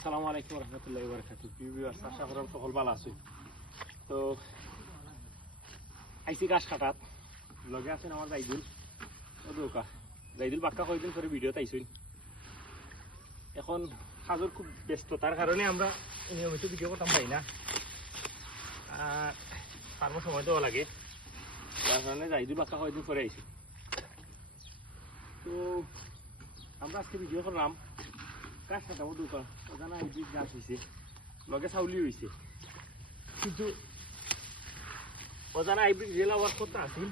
আসসালামু আলাইকুম রহমতুল্লাহি ওয়া বারাকাতুহু। ভিউয়ার্স, আশা করি সকল ভালো আছেন। তো আইসি গাছ কাটাত লগে আছেন আমার জাইদুল ও দৌকা। জাইদুল বাক্কা কয়েকদিন পরে ভিডিওতে আইসুন। এখন কাজের খুব ব্যস্ততার কারণে আমরা নিয়মিত ভিডিও করতাম পাই না, আর তারপর সময় দেওয়া লাগে, যার কারণে জাইদুল বাক্কা কয়েকদিন পরে আইসি। তো আমরা আজকে ভিডিও করলাম গাছ কাটাবো দৌকা। ওখানে হাইব্রিড গাছ হয়েছে, লগে চাউলি হয়েছে, কিন্তু অজানা হাইব্রিড জেলা ওয়ার্ক করতে আসিল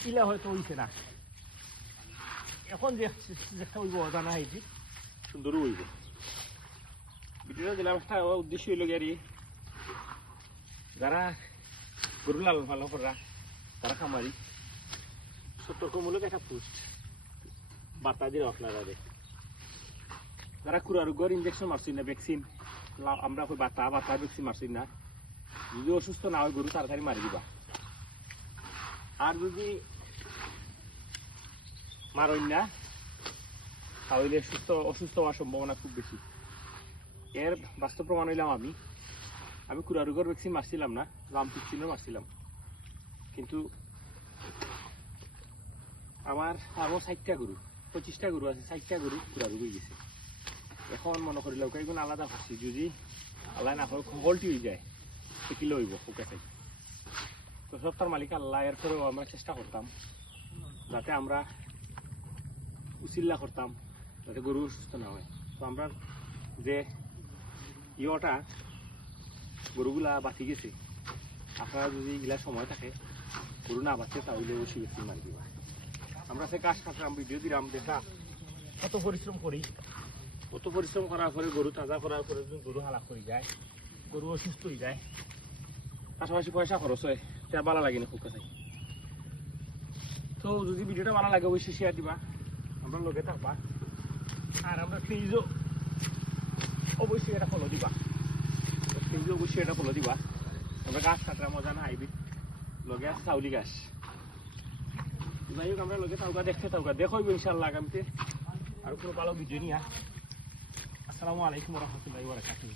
কিলা হয়তো হইছে না। এখন যে একটা হইব অজানা হাইব্রিড সুন্দরও হইব। ভিডিওটা জেলা একটা উদ্দেশ্য হইল গিয়ে যারা গরু লালন পালন করা, তারা খামারি, সতর্কমূলক একটা পোস্ট বার্তা দিল আপনারা। যারা কুড়ারোগের ইঞ্জেকশন মারছি না, ভ্যাকসিন আমরা বাতা ভ্যাকসিন মারছি না, যদি অসুস্থ না হয় গরু তাড়াতাড়ি মারি দিবা। আর যদি মারই না তাহলে অসুস্থ হওয়ার সম্ভাবনা খুব বেশি। এর বাস্তব প্রমাণ হইলাম আমি কুড়ারোগের ভ্যাকসিন মারছিলাম না, রামপিক্সিনও মারছিলাম, কিন্তু আমার 60টা গরু 25টা গরু আছে, 60টা গরু কুড়ারোগ হয়ে গেছে। এখন মনে করি লোকগুলো আলাদা করছি, যদি আল্লাহ না করে খবরটি হয়ে যায় সে কিলো হইব ওকে চাই। তো সপ্তাহের মালিক আল্লাহ, এরপরেও আমরা চেষ্টা করতাম যাতে আমরা উচিল্লা করতাম যাতে গরু সুস্থ না হয়। তো আমরা যে ইয়টা গরুগুলা বাঁচি গেছে, আপনারা যদি এগুলা সময় থাকে গরু না বাঁচে তাহলে ওষুধ ভ্যাকসিন মারি দিবা। আমরা সে গাছ কাটলাম, ভিডিও দিলাম, দেখা কত পরিশ্রম করি। কত পরিশ্রম করার পরে গরু তাজা করার পরে যদি গরু হালাক হয়ে যায়, গরু অসুস্থ হয়ে যায়, পাশাপাশি পয়সা খরচ হয়, সেটা ভালো লাগে না খুব কাছে। তো যদি ভিডিওটা ভালো লাগে অবশ্যই শেয়ার দিবা, আমরা লগে থাকবা, আর আমরা পেজও অবশ্যই এটা ফলো দিবা, আমরা গাছ কাটলাম অজানা হাইব্রিড লগে আছে চাউলি গাছ। যাই হোক, আমরা লগে থাকা দেখতে থাকা দেখো ইনশাল্লাহ আগামীতে আর কোনো ভালো ভিডিও নিয়ে। আসসালামু আলাইকুম রহমতুল্লাহি ওয়া বারাকাতুহু।